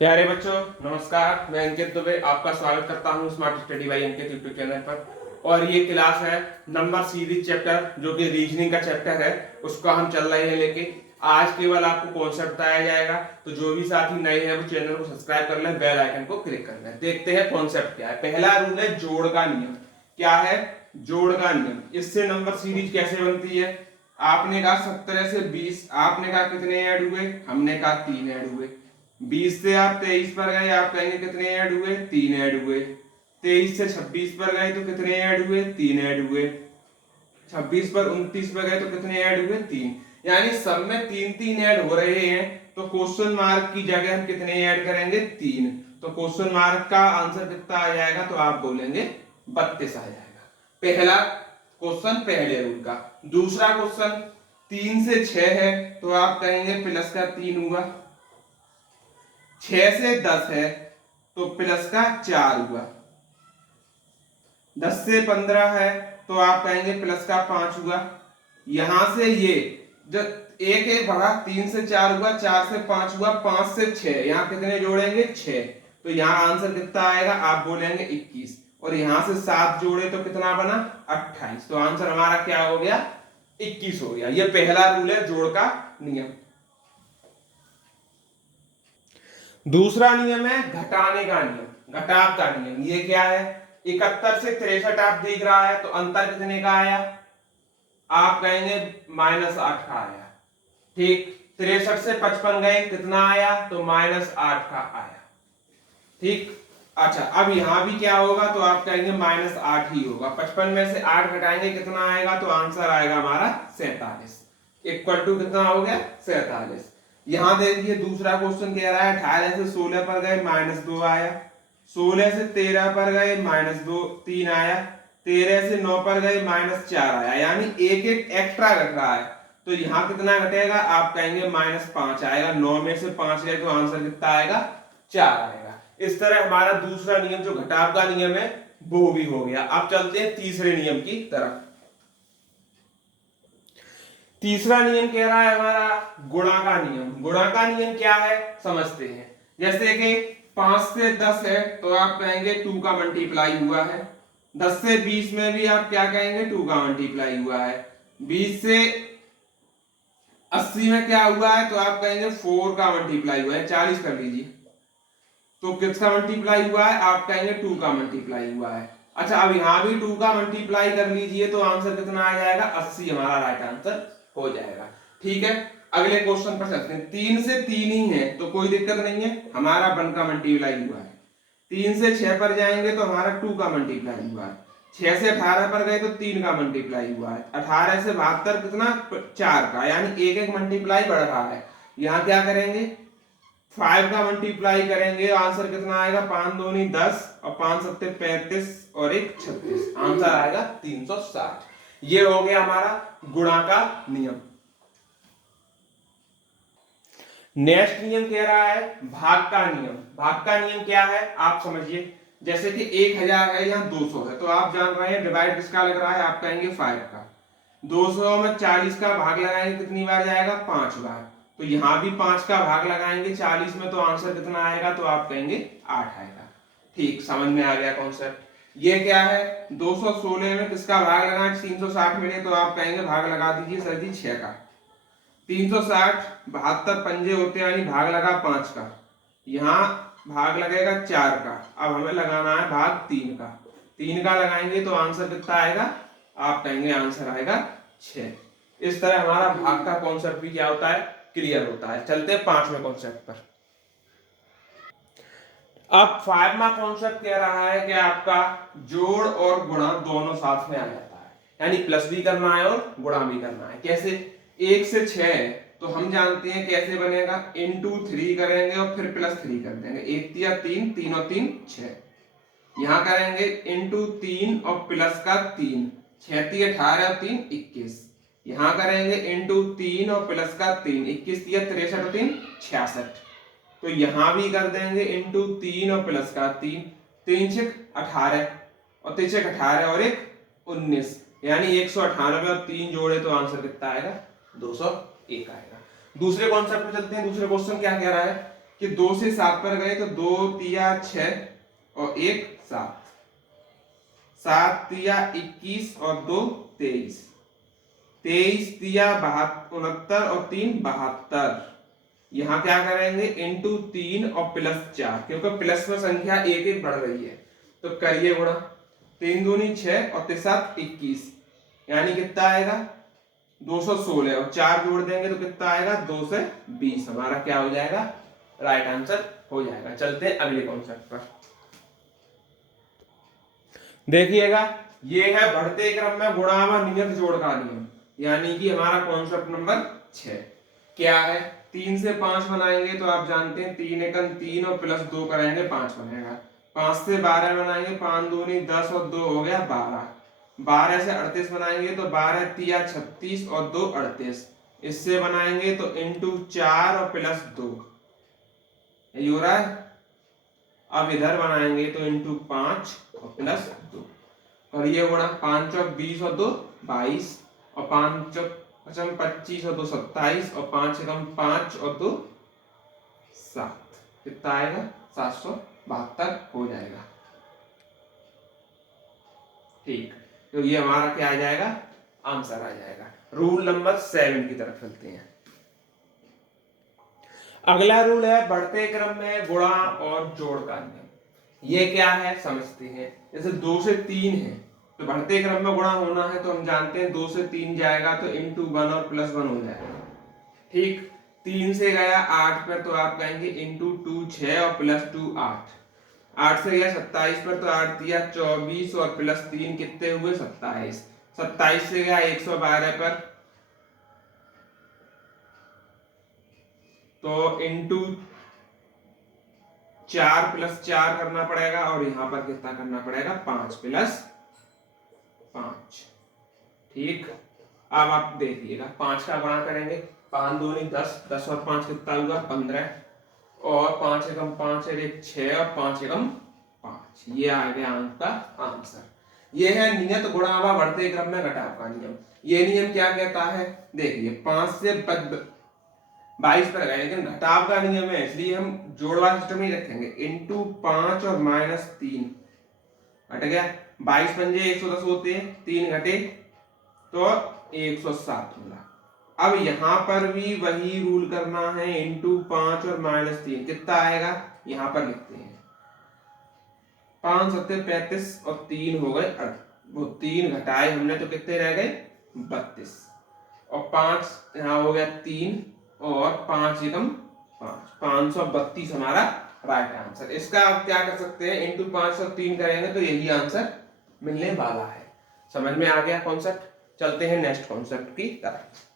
प्यारे बच्चों नमस्कार। मैं अंकित दुबे आपका स्वागत करता हूं स्मार्ट स्टडी बाय अंकित यूट्यूब चैनल पर। और ये क्लास है नंबर सीरीज चैप्टर जो कि रीजनिंग का चैप्टर है, उसका हम चल रहे हैं लेके। आज केवल आपको कॉन्सेप्ट बताया जाएगा, तो जो भी साथी नए हैं वो चैनल को सब्सक्राइब कर लें, बेल आइकन को क्लिक कर लें। देखते हैं कॉन्सेप्ट क्या है। पहला रूल है जोड़ का नियम। क्या है? जोड़ का नियम। इससे नंबर सीरीज कैसे बनती है? आपने कहा 17 से 20, आपने कहा कितने ऐड हुए? हमने कहा 3 ऐड हुए। 20 से आप 23 पर गए, आप कहेंगे कितने ऐड हुए? 3 ऐड हुए। 23 से 26 पर गए तो कितने ऐड हुए? 3 ऐड हुए। 26 पर 29 पर गए तो कितने ऐड हुए? 3। यानी सब में 3-3 ऐड हो रहे हैं, तो क्वेश्चन मार्क की जगह हम कितने ऐड करेंगे? 3। तो क्वेश्चन मार्क का आंसर कितना आ जाएगा? तो आप बोलेंगे 32 आ जाएगा। पहला क्वेश्चन पहले रूल का। दूसरा क्वेश्चन 3 से 6 है, तो आप कहेंगे प्लस का 3 हुआ। 6 से 10 है तो प्लस का 4 हुआ। 10 से 15 है तो आप कहेंगे प्लस का 5 हुआ। यहां से ये जो एक एक बढ़ा, 3 से 4 हुआ, 4 से 5 हुआ, 5 से 6, यहां कितने जोड़ेंगे? 6। तो यहां आंसर कितना आएगा? आप बोलेंगे 21। और यहां से 7 जोड़े तो कितना बना? 28। तो आंसर हमारा क्या हो गया? 21 हो गया। ये पहला रूल है जोड़ का नियम। दूसरा नियम है घटाने का नियम, घटाव का नियम। ये क्या है? 71 से 63 आप देख रहा है, तो अंतर कितने का आया? आप कहेंगे -8 का आया। ठीक। 63 से 55 गए, कितना आया? तो -8 का आया। ठीक। अच्छा, अब यहां भी क्या होगा? तो आप कहेंगे -8 ही होगा। 55 में से 8 घटाएंगे, कितना आएगा? तो आंसर आएगा हमारा 47। इक्वल टू कितना हो गया? 47। यहां देखिए दूसरा क्वेश्चन कह रहा है 18 से 16 पर गए, -2 आया। 16 से 13 पर गए, -2 3 आया। 13 से 9 पर गए, -4 आया। यानी एक एक एक्स्ट्रा घट रहा है। तो यहां कितना घटेगा? आप कहेंगे -5 आएगा। 9 में से 5 गए तो आंसर कितना आएगा? 4 आएगा। इस तरह हमारा दूसरा नियम जो घटाव का नियम है वो भी हो गया। अब चलते हैं तीसरे नियम की तरफ। तीसरा नियम कह रहा है हमारा गुणा का नियम। गुणा का नियम क्या है समझते हैं। जैसे कि 5 से 10 है तो आप कहेंगे 2 का मल्टीप्लाई हुआ है। 10 से 20 में भी आप क्या कहेंगे? 2 का मल्टीप्लाई हुआ है। 20 से 80 में क्या हुआ है? तो आप कहेंगे 4 का मल्टीप्लाई हुआ है। 40 कर लीजिए, तो किसका मल्टीप्लाई हुआ है? आप कहेंगे 2 का मल्टीप्लाई हुआ है। अच्छा, अब यहां भी 2 का मल्टीप्लाई कर लीजिए, तो आंसर कितना आ जाएगा? 80 हमारा राइट आंसर हो जाएगा। ठीक है, अगले क्वेश्चन पर चलते हैं। 3 से 3 ही है तो कोई दिक्कत नहीं है, हमारा 1 का मल्टीप्लाई हुआ है। 3 से 6 पर जाएंगे तो हमारा 2 का मल्टीप्लाई हुआ है। 6 से 18 पर गए तो 3 का मल्टीप्लाई हुआ है। 18 से 72 कितना? 4 का। यानी एक एक मल्टीप्लाई बढ़ रहा है। यहां क्या करेंगे? 5 का मल्टीप्लाई करेंगे, आंसर कितना आएगा? 5 दूनी 10 और 5 सत्ते 35 और 1 36। आंसर आएगा 360। ये हो गया हमारा गुणा का नियम। नेक्स्ट नियम कह रहा है भाग का नियम। भाग का नियम क्या है आप समझिए। जैसे कि 1000 है, यहाँ 200 है, तो आप जान रहे हैं डिवाइड किसका लग रहा है? आप कहेंगे 5 का। 200 में 40 का भाग लगाएंगे, कितनी बार जाएगा? 5 बार। तो यहां भी 5 का भाग लगाएंगे 40 में, तो आंसर कितना आएगा? तो आप कहेंगे 8 आएगा। ठीक, समझ में आ गया कॉन्सेप्ट। ये क्या है? 216 में किसका भाग लगाएं? 360 मिले, तो आप कहेंगे भाग लगा दीजिए सर जी 6 का। 360 72 पंजे होते हैं, यानी भाग लगा 5 का। यहाँ भाग लगेगा 4 का। अब हमें लगाना है भाग 3 का। 3 का लगाएंगे तो आंसर कितना आएगा? आप कहेंगे आंसर आएगा 6। इस तरह हमारा भाग का कॉन्सेप्ट भी क्या होता है? क्लियर होता है। चलते हैं 5वें कॉन्सेप्ट पर। अब 5वां कॉन्सेप्ट कह रहा है कि आपका जोड़ और गुणा दोनों साथ में आ जाता है, यानी प्लस भी करना है और गुणा भी करना है। कैसे? 1 से 6 तो हम जानते हैं कैसे बनेगा। इंटू 3 करेंगे और फिर +3 कर देंगे। 1 तिया 3, 3 और 3 6। यहां करेंगे इंटू 3 और प्लस का 3, 6 तिया 18 और 3 21। यहां करेंगे इंटू 3 और प्लस का 3, 21 तिया 63 और 3 66। तो यहां भी कर देंगे इंटू 3 और प्लस का 3, 3 6 18 और 3 6 18 और 1 19, यानी 198 और 3 जोड़े तो आंसर कितना आएगा? 201 आएगा। दूसरे कॉन्सेप्ट पे चलते हैं। दूसरे क्वेश्चन क्या कह रहा है? कि 2 से 7 पर गए तो 2 तिया 6 और 1 7, 7 तिया 21 और 2 23, 23 तिया 69 और 3 72। यहाँ क्या करेंगे इंटू 3 और प्लस 4, क्योंकि प्लस में संख्या एक एक बढ़ रही है तो करिए गुणा। 3 दूनी 6 और 3 7 21, यानी कितना आएगा 216, और 4 जोड़ देंगे तो कितना आएगा 2 से 20। हमारा क्या हो जाएगा राइट आंसर हो जाएगा। चलते हैं अगले कॉन्सेप्ट पर। देखिएगा ये है बढ़ते क्रम में गुणा व नियत जोड़ का नियम, यानी कि हमारा कॉन्सेप्ट नंबर 6 क्या है। 3 से 5 बनाएंगे तो आप जानते हैं 3 एकम 3 और प्लस 2 कराएंगे 5 बनेगा। 5 से 12 बनाएंगे, 5 दूनी 10 और 2 हो गया 12। 12 से 38 बनाएंगे तो 12 तिया 36 और 2 38। इससे बनाएंगे तो इंटू 4 और प्लस 2, यही हो रहा है। अब इधर बनाएंगे तो इंटू 5 और प्लस 2, और ये गुणा 5 चौक 20 और 2 22, और 5 चौक 25 और 2 27, और 5 एकम 5 और 2 7, कितना आएगा 772 हो जाएगा। ठीक, तो ये हमारा क्या आ जाएगा आंसर आ जाएगा। रूल नंबर 7 की तरफ चलते हैं। अगला रूल है बढ़ते क्रम में गुणा और जोड़ का नियम। ये क्या है समझते हैं। जैसे 2 से 3 है तो बढ़ते क्रम में गुणा होना है तो हम जानते हैं 2 से 3 जाएगा तो इंटू 1 और प्लस 1 हो जाएगा। ठीक, 3 से गया 8 पर तो आप कहेंगे इंटू 2 6 और प्लस 2 8। 8 से गया 27 पर तो 8 दिया 24 और प्लस 3 कितने हुए 27। 27 से गया 112 पर तो इंटू 4 प्लस 4 करना पड़ेगा, और यहां पर कितना करना पड़ेगा 5 प्लस 5। ठीक, अब आप देखिएगा 5 का गुणा करेंगे, 5 दूनी 10, 10 और 5 कितना हुआ 15, और 5 एकम 5 और 1 6 और 5 एकम 5, ये आ गया अंक का आंसर। ये है नियत गुणा व बढ़ते क्रम में घटाव का नियम। ये नियम क्या कहता है, देखिए 5 से 22 पर गए, लेकिन घटाव का नियम है इसलिए हम जोड़वा सिस्टम ही रखेंगे। इंटू 5 और माइनस 3 घट गया, 22 पंजे 110 होते हैं, 3 घटे तो 107 मिला। अब यहां पर भी वही रूल करना है, इंटू 5 और माइनस 3 कितना आएगा यहां पर लिखते हैं। 5 सत्ते 35 और 3 हो गए, वो 3 घटाए हमने तो कितने रह गए 32, और 5 यहाँ हो गया 3 और 5 एकम 5, 532 हमारा राइट आंसर। इसका आप क्या कर सकते हैं इंटू 5 और 3 करेंगे तो यही आंसर मिलने वाला है। समझ में आ गया कॉन्सेप्ट। चलते हैं नेक्स्ट कॉन्सेप्ट की तरफ।